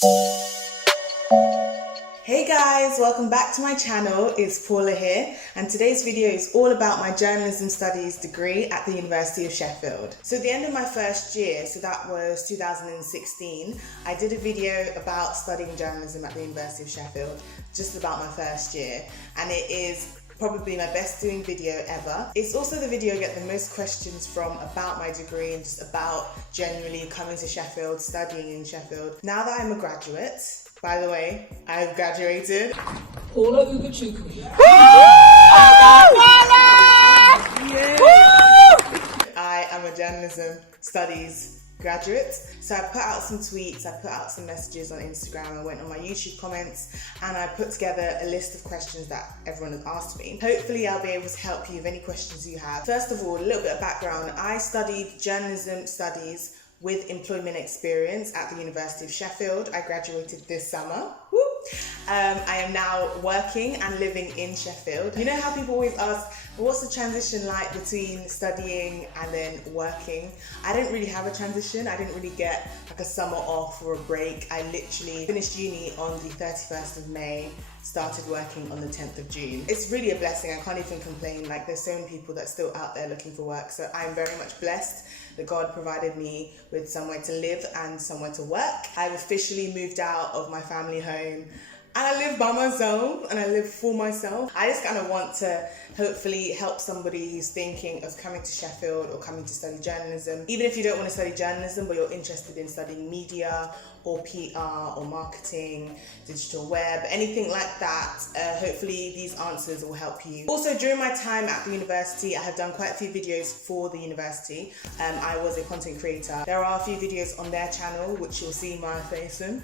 Hey guys, welcome back to my channel. It's Paula here, and today's video is all about my journalism studies degree at the University of Sheffield. So at the end of my first year, so that was 2016, I did a video about studying journalism at the University of Sheffield, just about my first year, and it is probably my best doing video ever. It's also the video I get the most questions from about my degree and just about generally coming to Sheffield, studying in Sheffield. Now that I'm a graduate, by the way, I've graduated. Paula I am a journalism studies graduate. So I put out some tweets, I put out some messages on Instagram, I went on my YouTube comments, and I put together a list of questions that everyone has asked me. Hopefully I'll be able to help you with any questions you have. First of all, a little bit of background. I studied journalism studies with employment experience at the University of Sheffield. I graduated this summer. Woo! I am now working and living in Sheffield. You know how people always ask, what's the transition like between studying and then working? I didn't really have a transition. I didn't really get like a summer off or a break. I literally finished uni on the 31st of May, started working on the 10th of June. It's really a blessing. I can't even complain. Like, there's so many people that's still out there looking for work. So I'm very much blessed that God provided me with somewhere to live and somewhere to work. I've officially moved out of my family home, and I live by myself and I live for myself. I just kind of want to hopefully help somebody who's thinking of coming to Sheffield or coming to study journalism. Even if you don't want to study journalism, but you're interested in studying media or PR or marketing, digital web, anything like that, hopefully these answers will help you. Also, during my time at the university, I have done quite a few videos for the university. I was a content creator. There are a few videos on their channel, which you'll see my face in,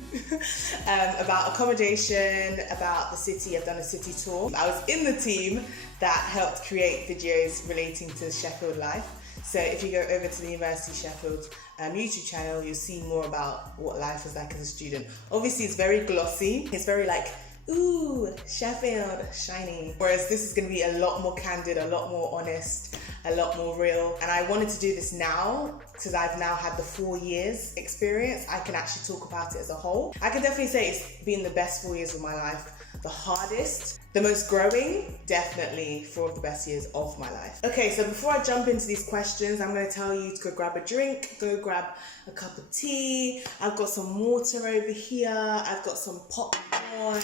about accommodation, about the city. I've done a city tour. I was in the team that helped create videos relating to Sheffield life. So if you go over to the University of Sheffield YouTube channel, you'll see more about what life is like as a student. Obviously, it's very glossy. It's very like, ooh, Sheffield, shiny. Whereas this is going to be a lot more candid, a lot more honest, a lot more real. And I wanted to do this now because I've now had the 4 years experience. I can actually talk about it as a whole. I can definitely say it's been the best 4 years of my life. The hardest, the most growing, definitely 4 of the best years of my life. Okay, so before I jump into these questions, I'm going to tell you to go grab a drink, go grab a cup of tea. I've got some water over here. I've got some popcorn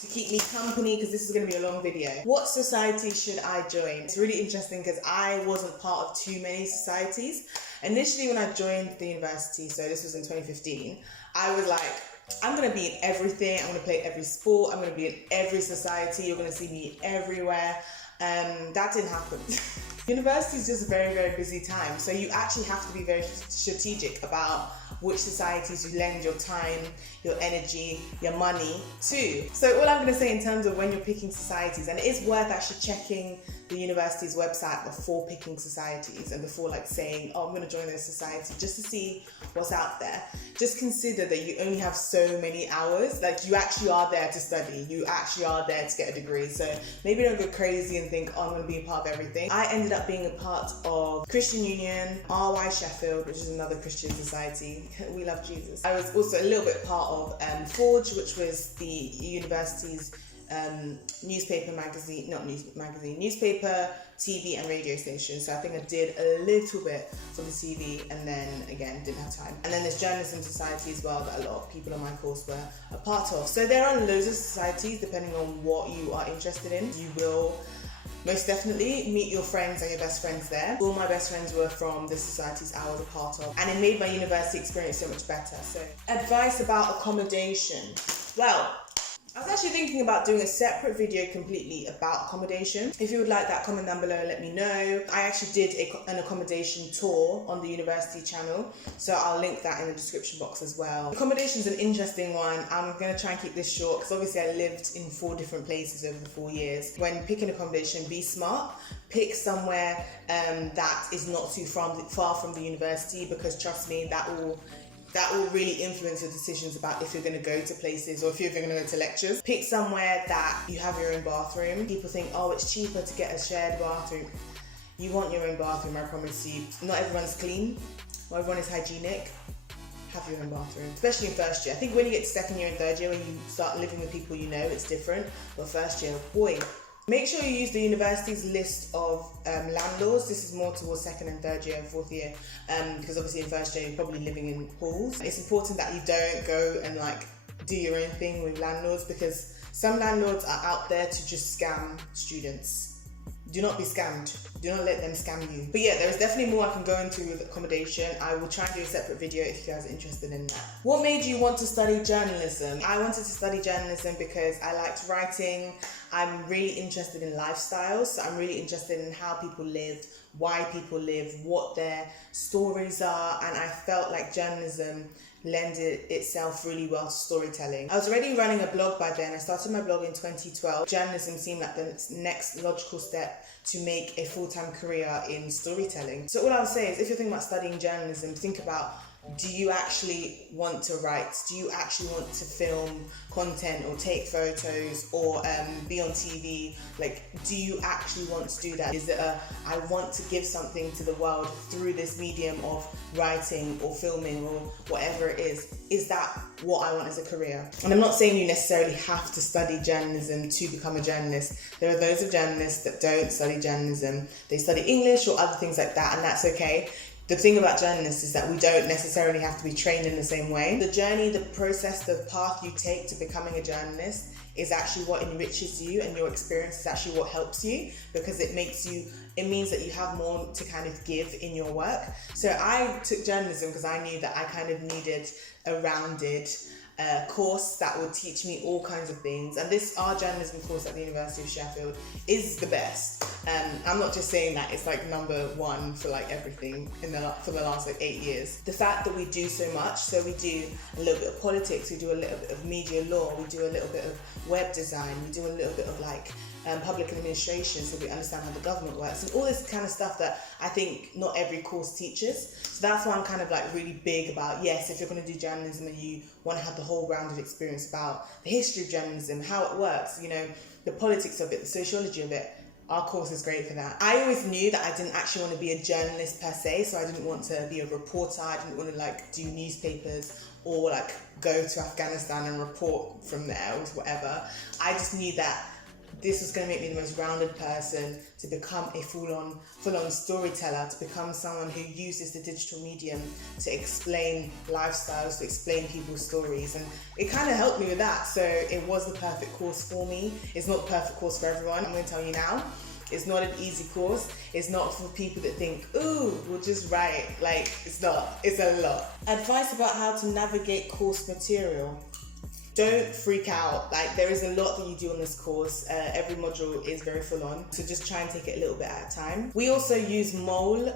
to keep me company because this is going to be a long video. What society should I join? It's really interesting because I wasn't part of too many societies. Initially, when I joined the university, so this was in 2015, I was like, I'm going to be in everything. I'm going to play every sport. I'm going to be in every society. You're going to see me everywhere. That didn't happen. University is just a very, very busy time. So you actually have to be very strategic about which societies you lend your time, your energy, your money to. So all I'm going to say in terms of when you're picking societies, and it is worth actually checking the university's website before picking societies and before like saying, oh, I'm going to join this society, just to see what's out there. Just consider that you only have so many hours. Like, you actually are there to study. You actually are there to get a degree. So maybe don't go crazy and think, oh, I'm going to be a part of everything. I ended up being a part of Christian Union, RY Sheffield, which is another Christian society. We love Jesus. I was also a little bit part of Forge, which was the university's newspaper, TV and radio station. So I think I did a little bit for the TV and then again didn't have time. And then there's journalism society as well that a lot of people on my course were a part of. So there are loads of societies depending on what you are interested in. You will most definitely meet your friends and your best friends there. All my best friends were from the societies I was a part of, and it made my university experience so much better. So advice about accommodation. Well, I was actually thinking about doing a separate video completely about accommodation. If you would like that, comment down below, let me know. I actually did an accommodation tour on the university channel, so I'll link that in the description box as well. Accommodation is an interesting one. I'm going to try and keep this short because obviously I lived in 4 different places over the 4 years. When picking accommodation, be smart. Pick somewhere that is not too far from the university, because trust me, that will really influence your decisions about if you're going to go to places or if you're going to go to lectures. Pick somewhere that you have your own bathroom. People think, oh, it's cheaper to get a shared bathroom. You want your own bathroom, I promise you. Not everyone's clean. Not everyone is hygienic. have your own bathroom, especially in first year. I think when you get to second year and third year, when you start living with people you know, it's different. But first year, boy. Make sure you use the university's list of landlords. This is more towards second and third year and fourth year, because obviously in first year you're probably living in halls. It's important that you don't go and like do your own thing with landlords, because some landlords are out there to just scam students. Do not be scammed. Do not let them scam you. But yeah, there's definitely more I can go into with accommodation. I will try and do a separate video if you guys are interested in that. What made you want to study journalism? I wanted to study journalism because I liked writing. I'm really interested in lifestyles. So I'm really interested in how people live, why people live, what their stories are. And I felt like journalism lended itself really well to storytelling. I was already running a blog by then. I started my blog in 2012. Journalism seemed like the next logical step to make a full-time career in storytelling. So all I would say is, if you're thinking about studying journalism, think about, do you actually want to write? Do you actually want to film content or take photos or be on TV? Like, do you actually want to do that? Is it I want to give something to the world through this medium of writing or filming or whatever it is? Is that what I want as a career? And I'm not saying you necessarily have to study journalism to become a journalist. There are those of journalists that don't study journalism. They study English or other things like that, and that's okay. The thing about journalists is that we don't necessarily have to be trained in the same way. The journey, the process, the path you take to becoming a journalist is actually what enriches you, and your experience is actually what helps you, because it means that you have more to kind of give in your work. So I took journalism because I knew that I kind of needed a rounded course that would teach me all kinds of things, and our journalism course at the University of Sheffield is the best. I'm not just saying that, it's like number one for like everything for the last like 8 years. The fact that we do so much, so we do a little bit of politics, we do a little bit of media law, we do a little bit of web design, we do a little bit of like public administration, so we understand how the government works, and all this kind of stuff that I think not every course teaches. So that's why I'm kind of like really big about, yes, if you're going to do journalism and you want to have the whole rounded experience about the history of journalism, how it works, you know, the politics of it, the sociology of it, our course is great for that. I always knew that I didn't actually want to be a journalist per se, so I didn't want to be a reporter, I didn't want to like do newspapers or like go to Afghanistan and report from there or whatever. I just knew that this was going to make me the most rounded person, to become a full-on storyteller, to become someone who uses the digital medium to explain lifestyles, to explain people's stories, and it kind of helped me with that. So it was the perfect course for me. It's not the perfect course for everyone, I'm going to tell you now. It's not an easy course. It's not for people that think, ooh, we'll just write. Like, it's not. It's a lot. Advice about how to navigate course material. Don't freak out. Like, there is a lot that you do on this course. Every module is very full on, so just try and take it a little bit at a time. We also use Mole.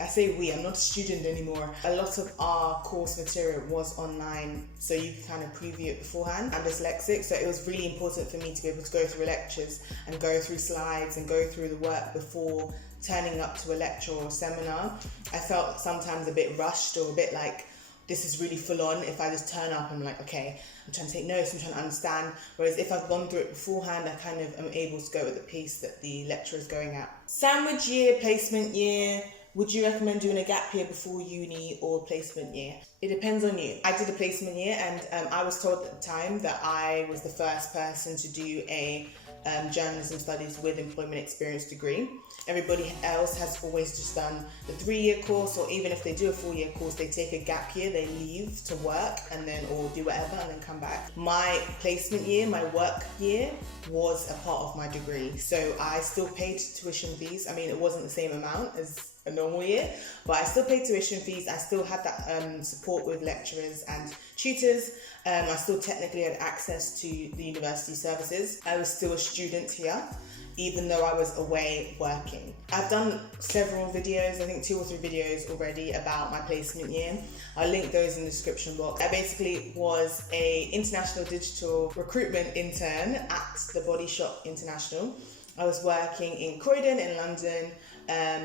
I say we, I'm not a student anymore. A lot of our course material was online, so you can kind of preview it beforehand. I'm dyslexic, so it was really important for me to be able to go through lectures and go through slides and go through the work before turning up to a lecture or a seminar. I felt sometimes a bit rushed or a bit like, this is really full on. If I just turn up, I'm like, okay, I'm trying to take notes, I'm trying to understand. Whereas if I've gone through it beforehand, I kind of am able to go at the pace that the lecturer is going at. Sandwich year, placement year. Would you recommend doing a gap year before uni or placement year? It depends on you. I did a placement year, and I was told at the time that I was the first person to do a journalism studies with employment experience degree. Everybody else has always just done the 3-year course, or even if they do a 4-year course, they take a gap year, they leave to work and then, or do whatever, and then come back. My placement year, my work year, was a part of my degree. So I still paid tuition fees. I mean, it wasn't the same amount as a normal year, but I still paid tuition fees. I still had that support with lecturers and tutors. I still technically had access to the university services. I was still a student here, even though I was away working. I've done several videos, I think 2 or 3 videos already about my placement year. I'll link those in the description box. I basically was an international digital recruitment intern at the Body Shop International. I was working in Croydon in London.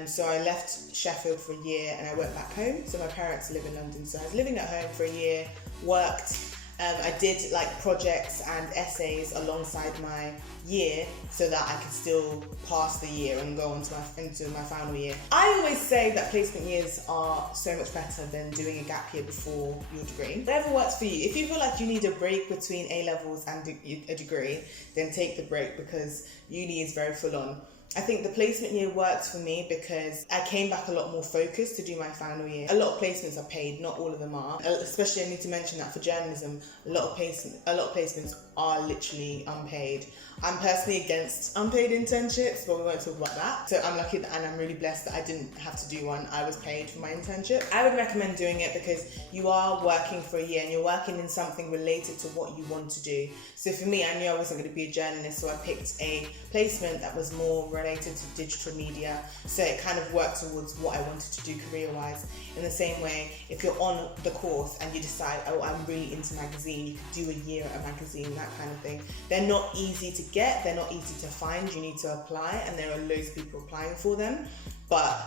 So I left Sheffield for a year and I went back home. So my parents live in London. So I was living at home for a year, worked, I did like projects and essays alongside my year so that I could still pass the year and go on to into my final year. I always say that placement years are so much better than doing a gap year before your degree. Whatever works for you. If you feel like you need a break between A-levels and a degree, then take the break, because uni is very full on. I think the placement year worked for me because I came back a lot more focused to do my final year. A lot of placements are paid, not all of them are. Especially, I need to mention that for journalism, a lot of placements are literally unpaid. I'm personally against unpaid internships, but we won't talk about that. So I'm lucky and I'm really blessed that I didn't have to do one. I was paid for my internship. I would recommend doing it because you are working for a year and you're working in something related to what you want to do. So for me, I knew I wasn't going to be a journalist, so I picked a placement that was more related to digital media. So it kind of worked towards what I wanted to do career-wise. In the same way, if you're on the course and you decide, oh, I'm really into magazine, you could do a year at a magazine, that kind of thing. They're not easy to get, they're not easy to find, you need to apply, and there are loads of people applying for them, but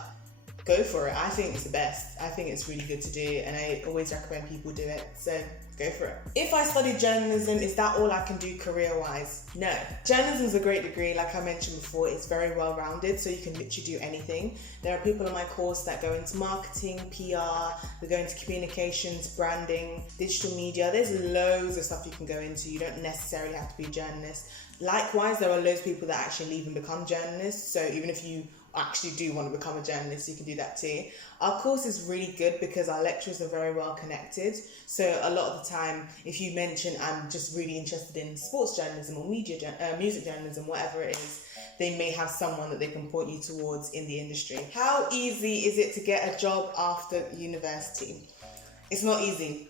go for it. I think it's the best. I think it's really good to do, and I always recommend people do it, so go for it. If I studied journalism, is that all I can do career-wise? No. Journalism is a great degree, like I mentioned before. It's very well-rounded, so you can literally do anything. There are people on my course that go into marketing, PR, they go into communications, branding, digital media. There's loads of stuff you can go into. You don't necessarily have to be a journalist. Likewise, there are loads of people that actually leave and become journalists, so even if you actually do want to become a journalist, you can do that too. Our course is really good because our lecturers are very well connected, so a lot of the time if you mention I'm just really interested in sports journalism or music journalism, whatever it is, they may have someone that they can point you towards in the industry. How easy is it to get a job after university? It's not easy.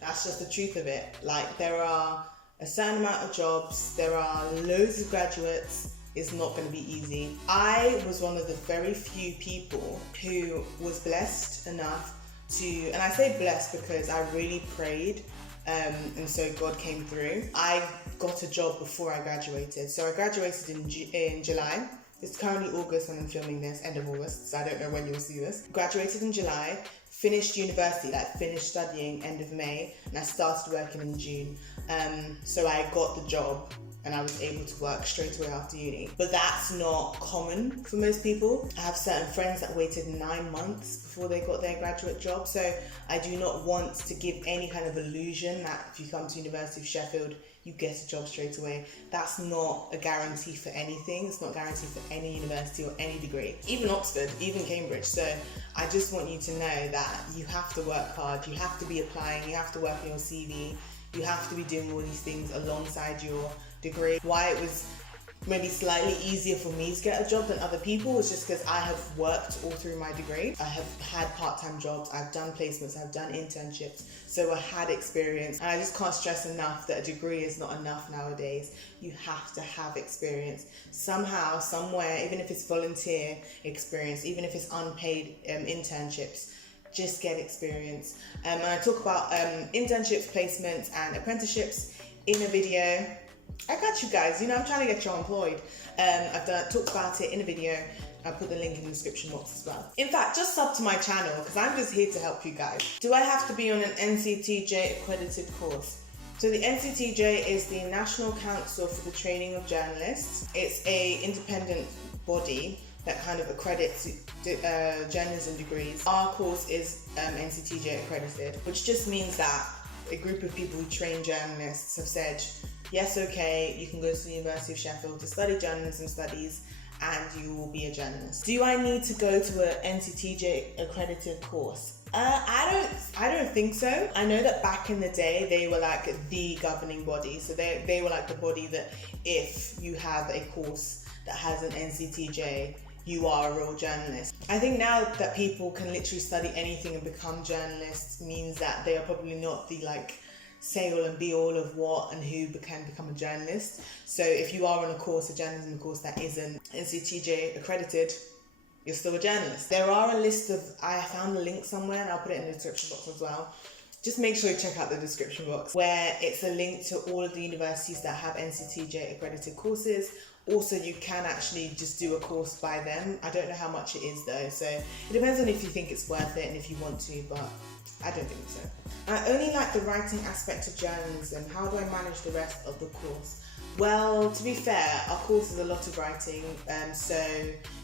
That's just the truth of it. Like, there are a certain amount of jobs, there are loads of graduates. It's not going to be easy. I was one of the very few people who was blessed enough to, and I say blessed because I really prayed, and so God came through. I got a job before I graduated. So I graduated in July. It's currently August when I'm filming this, end of August, so I don't know when you'll see this. Graduated in July, finished university, like finished studying end of May, and I started working in June. So I got the job and I was able to work straight away after uni. But that's not common for most people. I have certain friends that waited 9 months before they got their graduate job. So I do not want to give any kind of illusion that if you come to University of Sheffield, you get a job straight away. That's not a guarantee for anything. It's not guaranteed for any university or any degree, even Oxford, even Cambridge. So I just want you to know that you have to work hard, you have to be applying, you have to work on your CV, you have to be doing all these things alongside your degree. Why it was maybe slightly easier for me to get a job than other people was just because I have worked all through my degree. I have had part-time jobs, I've done placements, I've done internships, so I had experience. And I just can't stress enough that a degree is not enough nowadays. You have to have experience. Somehow, somewhere, even if it's volunteer experience, even if it's unpaid internships, just get experience. And I talk about internships, placements and apprenticeships in a video. I got you guys, I'm trying to get you employed. I've talked about it in a video. I'll put the link in the description box as well. In fact, just sub to my channel because I'm just here to help you guys. Do I have to be on an NCTJ accredited course? So the NCTJ is the National Council for the Training of Journalists. It's a independent body that kind of accredits journalism degrees. Our course is NCTJ accredited, which just means that a group of people who train journalists have said, yes, okay, you can go to the University of Sheffield to study journalism studies and you will be a journalist. Do I need to go to an NCTJ accredited course? I don't think so. I know that back in the day, they were like the governing body. So they were like the body that if you have a course that has an NCTJ, you are a real journalist. I think now that people can literally study anything and become journalists means that they are probably not the say all and be all of what and who can become a journalist. So if you are on a journalism course that isn't NCTJ accredited, you're still a journalist. There are a list of, I found a link somewhere and I'll put it in the description box as well. Just make sure you check out the description box where it's a link to all of the universities that have NCTJ accredited courses. Also, you can actually just do a course by them. I don't know how much it is though, so it depends on if you think it's worth it and if you want to, but I don't think so. I only like the writing aspect of journalism. How do I manage the rest of the course? Well, to be fair, our course is a lot of writing, so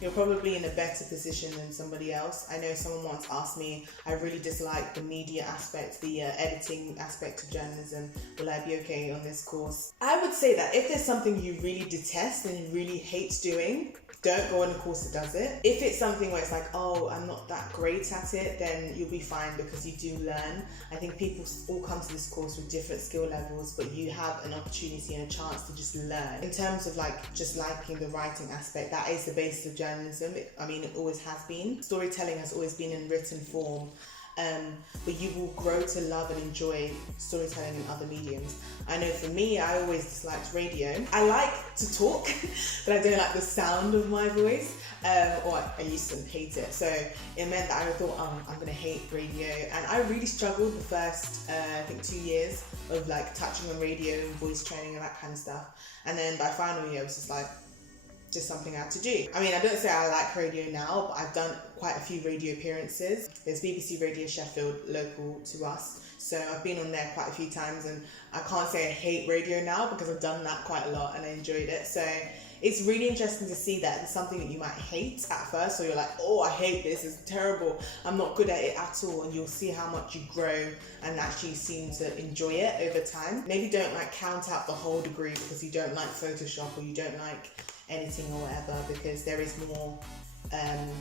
you're probably in a better position than somebody else. I know someone once asked me, I really dislike the media aspect, the editing aspect of journalism. Will I be okay on this course? I would say that if there's something you really detest and you really hate doing, don't go on a course that does it. If it's something where it's like, oh, I'm not that great at it, then you'll be fine because you do learn. I think people all come to this course with different skill levels, but you have an opportunity and a chance to just learn. In terms of like just liking the writing aspect, that is the basis of journalism. It always has been. Storytelling has always been in written form. But you will grow to love and enjoy storytelling in other mediums. I know for me, I always disliked radio. I like to talk, but I don't like the sound of my voice, or I used to hate it. So it meant that I thought, I'm gonna hate radio. And I really struggled the first, I think 2 years of like touching on radio and voice training and that kind of stuff. And then by final year, I was just like, just something I had to do. I don't say I like radio now, but I've done quite a few radio appearances. There's BBC Radio Sheffield, local to us. So I've been on there quite a few times, and I can't say I hate radio now because I've done that quite a lot and I enjoyed it. So it's really interesting to see that it's something that you might hate at first, so you're like, oh, I hate this, it's terrible, I'm not good at it at all, and you'll see how much you grow and actually seem to enjoy it over time. Maybe don't like count out the whole degree because you don't like Photoshop or you don't like editing or whatever, because there is more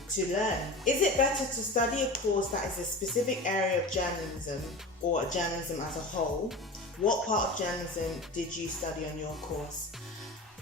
to learn. Is it better to study a course that is a specific area of journalism or journalism as a whole? What part of journalism did you study on your course?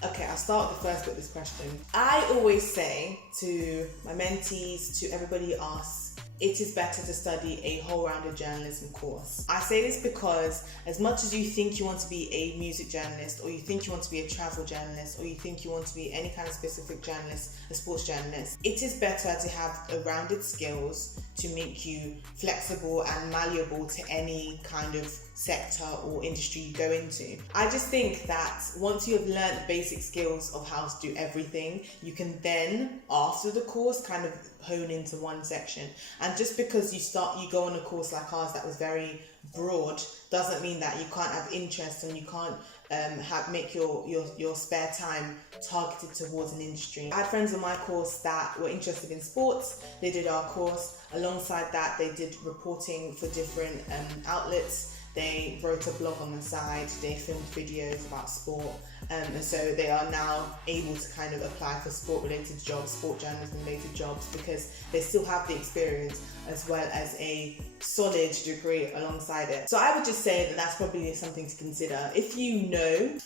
Okay, I'll start with the first bit of this question. I always say to my mentees, to everybody who asks, it is better to study a whole-rounded journalism course. I say this because as much as you think you want to be a music journalist, or you think you want to be a travel journalist, or you think you want to be any kind of specific journalist, a sports journalist, it is better to have a rounded skills to make you flexible and malleable to any kind of sector or industry you go into. I just think that once you have learned the basic skills of how to do everything, you can then, after the course, kind of hone into one section. And just because you go on a course like ours that was very broad, doesn't mean that you can't have interest and you can't make your spare time targeted towards an industry. I had friends on my course that were interested in sports. They did our course. Alongside that, they did reporting for different outlets. They wrote a blog on the side, they filmed videos about sport, and so they are now able to kind of apply for sport-related jobs, sport journalism-related jobs, because they still have the experience as well as a solid degree alongside it. So I would just say that that's probably something to consider. If you know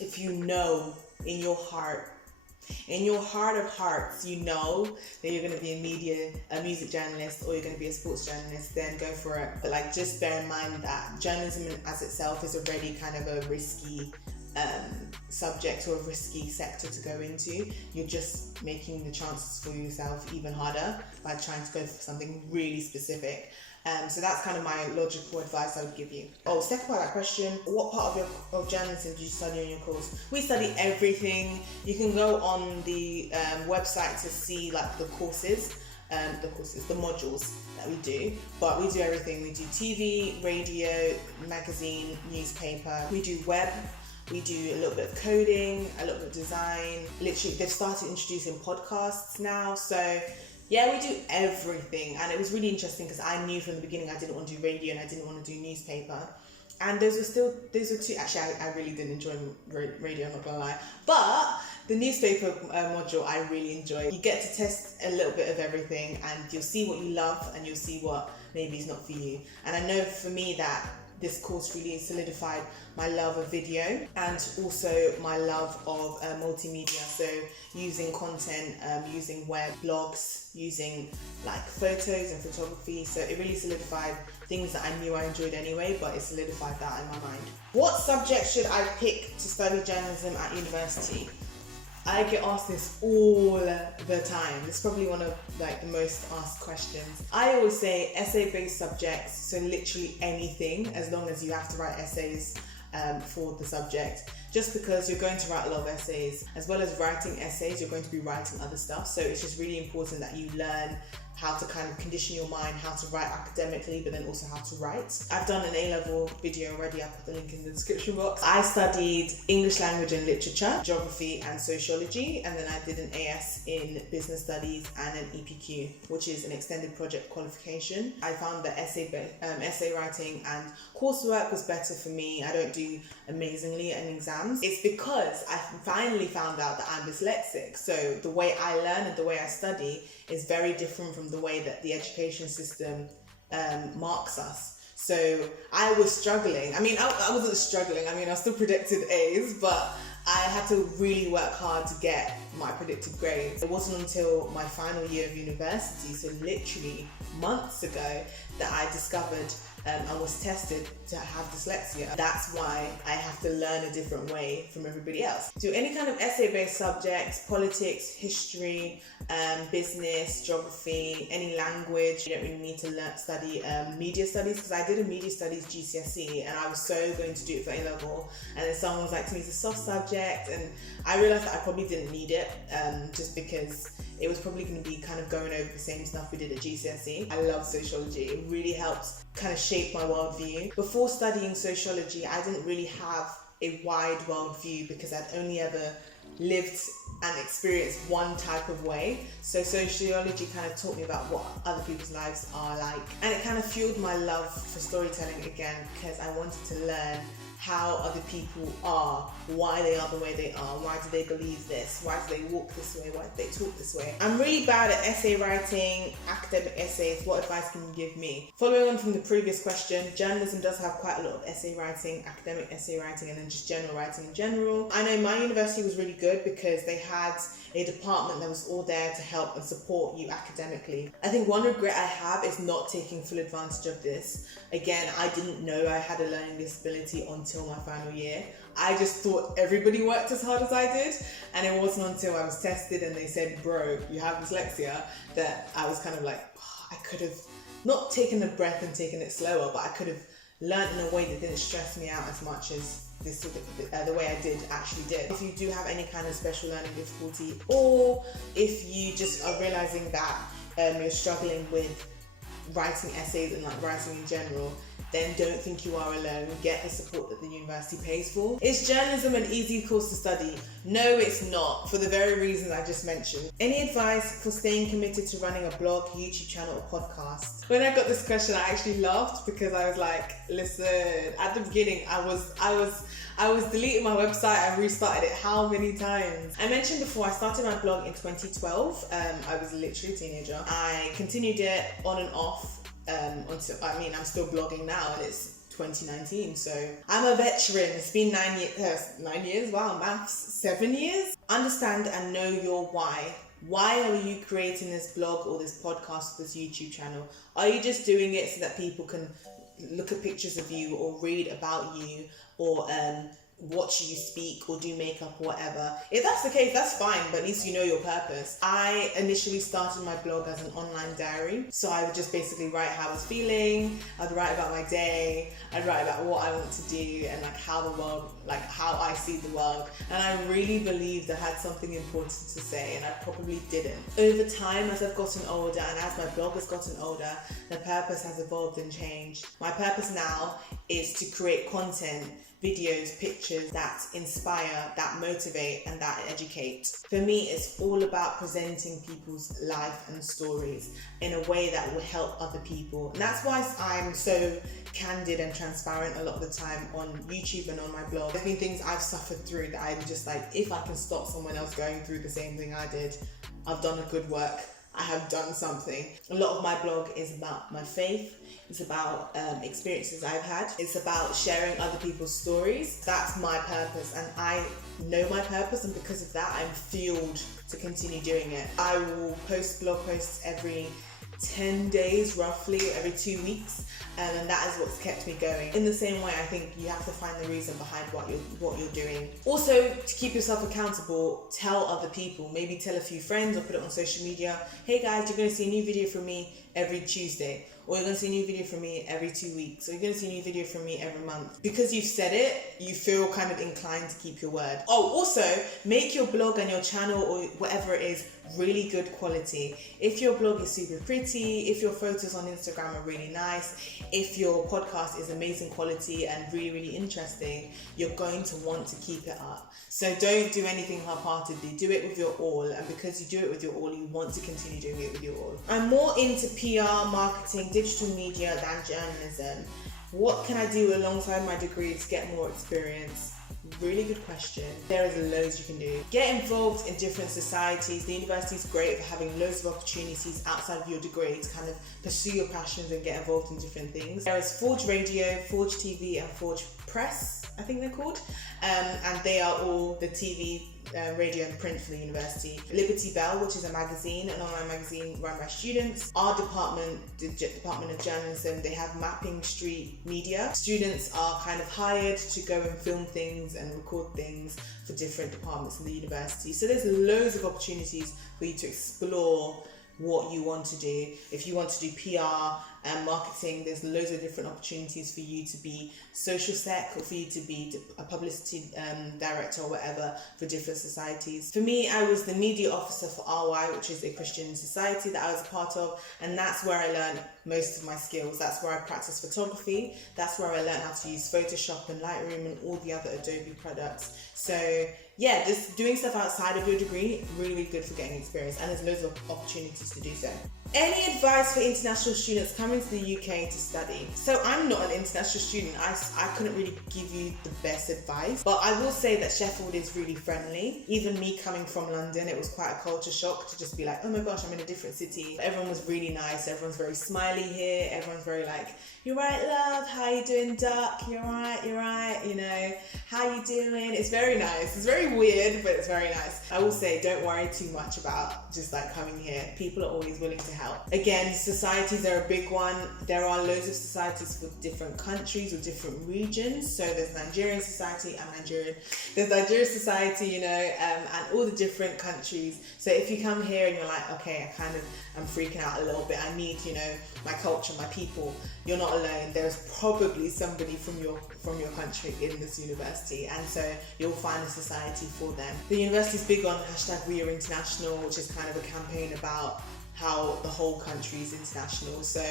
in your heart of hearts, you know that you're going to be a music journalist, or you're going to be a sports journalist, then go for it. But like, just bear in mind that journalism as itself is already kind of a risky subject or a risky sector to go into. You're just making the chances for yourself even harder by trying to go for something really specific. So that's kind of my logical advice I would give you. Oh, second part of that question, what part of journalism do you study on your course? We study everything. You can go on the website to see like the modules that we do, but we do everything. We do TV, radio, magazine, newspaper. We do web. We do a little bit of coding, a little bit of design. Literally, they've started introducing podcasts now, so yeah, we do everything. And it was really interesting because I knew from the beginning I didn't want to do radio and I didn't want to do newspaper. And those were two, actually I really didn't enjoy radio, I'm not gonna lie. But the newspaper module I really enjoy. You get to test a little bit of everything and you'll see what you love and you'll see what maybe is not for you. And I know for me that this course really solidified my love of video and also my love of multimedia. So using content, using web, blogs, using like photos and photography. So it really solidified things that I knew I enjoyed anyway, but it solidified that in my mind. What subject should I pick to study journalism at university? I get asked this all the time. It's probably one of like the most asked questions. I always say essay-based subjects, so literally anything, as long as you have to write essays. for the subject, just because you're going to write a lot of essays. As well as writing essays, you're going to be writing other stuff, so it's just really important that you learn how to kind of condition your mind, how to write academically, but then also how to write. I've done an A-level video already, I'll put the link in the description box. I studied English language and literature, geography and sociology, and then I did an AS in business studies and an EPQ, which is an extended project qualification. I found that essay writing and coursework was better for me. I don't do amazingly in exams. It's because I finally found out that I'm dyslexic. So the way I learn and the way I study is very different from the way that the education system marks us. So I was struggling. I mean, I wasn't struggling. I mean, I still predicted A's, but I had to really work hard to get my predicted grades. It wasn't until my final year of university, so literally months ago, that I discovered I was tested to have dyslexia. That's why I have to learn a different way from everybody else. Do any kind of essay-based subjects, politics, history, business, geography, any language. You don't really need to study media studies, because I did a media studies GCSE and I was so going to do it for A-level, and then someone was like, to me, it's a soft subject, and I realised that I probably didn't need it, just because it was probably going to be kind of going over the same stuff we did at GCSE. I love sociology. It really helps kind of shape my worldview. Before studying sociology, I didn't really have a wide worldview because I'd only ever lived and experienced one type of way. So sociology kind of taught me about what other people's lives are like. And it kind of fueled my love for storytelling again, because I wanted to learn how other people are, why they are the way they are, why do they believe this, why do they walk this way, why do they talk this way. I'm really bad at essay writing, academic essays. What advice can you give me? Following on from the previous question, journalism does have quite a lot of essay writing, academic essay writing, and then just general writing in general. I know my university was really good because they had a department that was all there to help and support you academically. I think one regret I have is not taking full advantage of this. Again, I didn't know I had a learning disability until my final year. I just thought everybody worked as hard as I did, and it wasn't until I was tested and they said, bro, you have dyslexia, that I was kind of like, oh, I could have not taken a breath and taken it slower, but I could have learned in a way that didn't stress me out as much as the way I actually did. If you do have any kind of special learning difficulty, or if you just are realizing that you're struggling with writing essays and like writing in general, then don't think you are alone. Get the support that the university pays for. Is journalism an easy course to study? No, it's not, for the very reasons I just mentioned. Any advice for staying committed to running a blog, YouTube channel, or podcast? When I got this question, I actually laughed, because I was like, listen, at the beginning, I was deleting my website and restarted it how many times? I mentioned before, I started my blog in 2012. I was literally a teenager. I continued it on and off until, I'm still blogging now, and it's 2019, so I'm a veteran. It's been 9 years, wow, maths, 7 years. Understand and know your why. Why are you creating this blog or this podcast or this YouTube channel? Are you just doing it so that people can look at pictures of you or read about you or watch you speak or do makeup or whatever? If that's the case, that's fine, but at least you know your purpose. I initially started my blog as an online diary, so I would just basically write how I was feeling, I'd write about my day, I'd write about what I want to do and like how the world, like how I see the world, and I really believed I had something important to say, and I probably didn't. Over time, as I've gotten older and as my blog has gotten older, the purpose has evolved and changed. My purpose now is to create content, videos, pictures that inspire, that motivate, and that educate. For me, it's all about presenting people's life and stories in a way that will help other people. And that's why I'm so candid and transparent a lot of the time on YouTube and on my blog. There's been things I've suffered through that I'm just like, if I can stop someone else going through the same thing I did, I've done a good work. I have done something. A lot of my blog is about my faith. It's about experiences I've had. It's about sharing other people's stories. That's my purpose, and I know my purpose, and because of that, I'm fueled to continue doing it. I will post blog posts every 10 days, roughly, every 2 weeks, and that is what's kept me going. In the same way, I think you have to find the reason behind what you're doing. Also, to keep yourself accountable, tell other people. Maybe tell a few friends or put it on social media. Hey guys, you're going to see a new video from me every Tuesday. or you're going to see a new video from me every 2 weeks, or you're going to see a new video from me every month. Because you've said it, you feel kind of inclined to keep your word. Oh, also, make your blog and your channel or whatever it is really good quality. If your blog is super pretty, if your photos on Instagram are really nice, if your podcast is amazing quality and really, really interesting, you're going to want to keep it up. So don't do anything half-heartedly. Do it with your all, and because you do it with your all, you want to continue doing it with your all. I'm more into PR, marketing, digital media than journalism. What can I do alongside my degree to get more experience? Really good question. There is loads you can do. Get involved in different societies. The university is great for having loads of opportunities outside of your degree to kind of pursue your passions and get involved in different things. There is Forge Radio, Forge TV and Forge Press, I think they're called, and they are all the TV, radio and print for the university. Liberty Bell, which is a magazine, an online magazine run by students. Our department, the Department of Journalism, they have Mapping Street Media. Students are kind of hired to go and film things and record things for different departments in the university. So there's loads of opportunities for you to explore what you want to do. If you want to do PR and marketing, there's loads of different opportunities for you to be social sec or for you to be a publicity director or whatever for different societies. For me, I was the media officer for RY, which is a Christian society that I was a part of, and that's where I learned most of my skills. That's where I practiced photography. That's where I learned how to use Photoshop and Lightroom and all the other Adobe products. So yeah, just doing stuff outside of your degree, really, really good for getting experience, and there's loads of opportunities to do so. Any advice for international students coming to the UK to study? So I'm not an international student. I couldn't really give you the best advice, but I will say that Sheffield is really friendly. Even me coming from London, it was quite a culture shock to just be like, oh my gosh, I'm in a different city. Everyone was really nice. Everyone's very smiley here. Everyone's very like, you're right, love. How you doing, duck? You're right. You know, how you doing? It's very nice. It's very weird, but it's very nice. I will say, don't worry too much about just like coming here. People are always willing to help. Again, societies are a big one. There are loads of societies for different countries or different regions. So there's Nigerian society, I'm Nigerian. There's Nigerian society, you know, and all the different countries. So if you come here and you're like, okay, I'm freaking out a little bit. I need, you know, my culture, my people. You're not alone. There's probably somebody from your country in this university, and so you'll find a society for them. The university is big on #WeAreInternational, which is kind of a campaign about how the whole country is international. So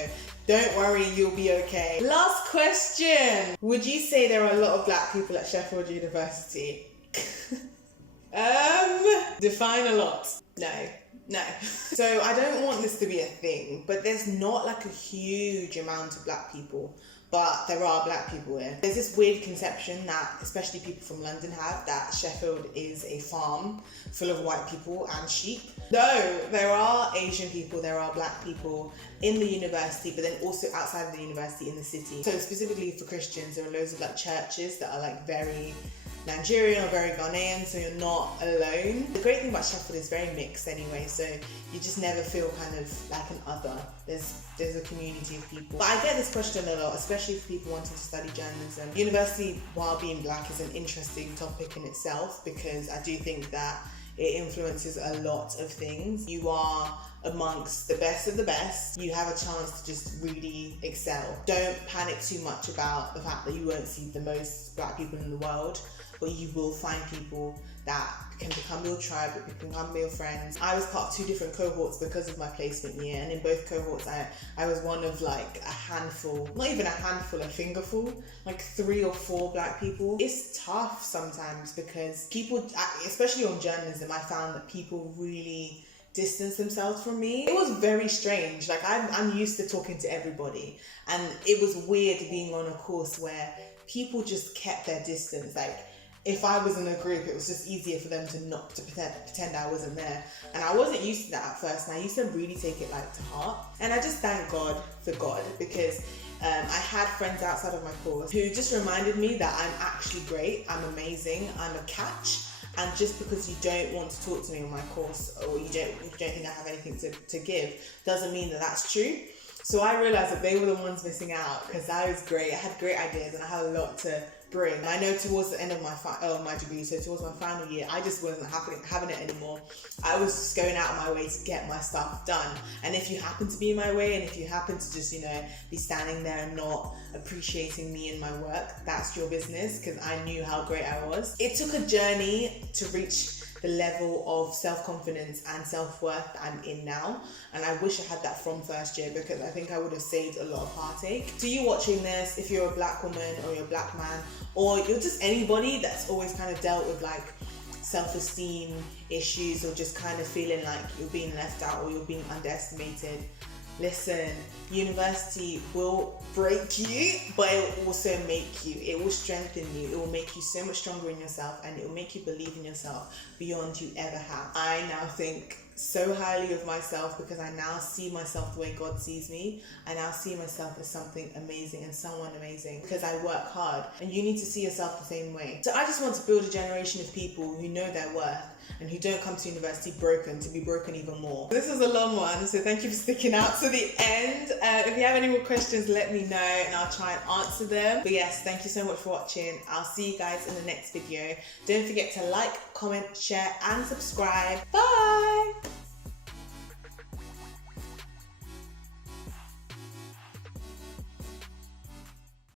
don't worry, you'll be okay. Last question. Would you say there are a lot of black people at Sheffield University? Define a lot. No. So I don't want this to be a thing, but there's not like a huge amount of black people. But there are black people here. There's this weird conception that especially people from London have, that Sheffield is a farm full of white people and sheep. No, there are Asian people, there are black people in the university, but then also outside of the university in the city. So specifically for Christians, there are loads of like churches that are like very Nigerian or very Ghanaian, so you're not alone. The great thing about Sheffield is very mixed anyway, so you just never feel kind of like an other. There's a community of people. But I get this question a lot, especially for people wanting to study journalism. University, while being black, is an interesting topic in itself, because I do think that it influences a lot of things. You are amongst the best of the best. You have a chance to just really excel. Don't panic too much about the fact that you won't see the most black people in the world, but you will find people that can become your tribe, that can become your friends. I was part of 2 different cohorts because of my placement year, and in both cohorts I was one of like a handful, not even a handful, a fingerful, like 3 or 4 black people. It's tough sometimes because people, especially on journalism, I found that people really distance themselves from me. It was very strange. Like I'm used to talking to everybody, and it was weird being on a course where people just kept their distance. Like if I was in a group, it was just easier for them to not to pretend I wasn't there. And I wasn't used to that at first, and I used to really take it like to heart. And I just thank God for God, because I had friends outside of my course who just reminded me that I'm actually great, I'm amazing, I'm a catch. And just because you don't want to talk to me on my course, or you don't think I have anything to give, doesn't mean that that's true. So I realized that they were the ones missing out, because I was great. I had great ideas and I had a lot to bring. And I know towards the end of my degree, so towards my final year, I just wasn't having it anymore. I was just going out of my way to get my stuff done. And if you happen to be in my way, and if you happen to just, be standing there and not appreciating me and my work, that's your business, because I knew how great I was. It took a journey to reach the level of self-confidence and self-worth that I'm in now, and I wish I had that from first year, because I think I would have saved a lot of heartache. To you watching this, if you're a black woman or you're a black man, or you're just anybody that's always kind of dealt with like self-esteem issues, or just kind of feeling like you're being left out or you're being underestimated, listen, university will break you, but it will also make you. It will strengthen you. It will make you so much stronger in yourself, and it will make you believe in yourself beyond you ever have. I now think so highly of myself, because I now see myself the way God sees me. I now see myself as something amazing and someone amazing, because I work hard, and you need to see yourself the same way. So I just want to build a generation of people who know their worth and who don't come to university broken to be broken even more. This is a long one, so thank you for sticking out to the end. If you have any more questions, let me know and I'll try and answer them. But yes, thank you so much for watching. I'll see you guys in the next video. Don't forget to like, comment, share and subscribe. Bye!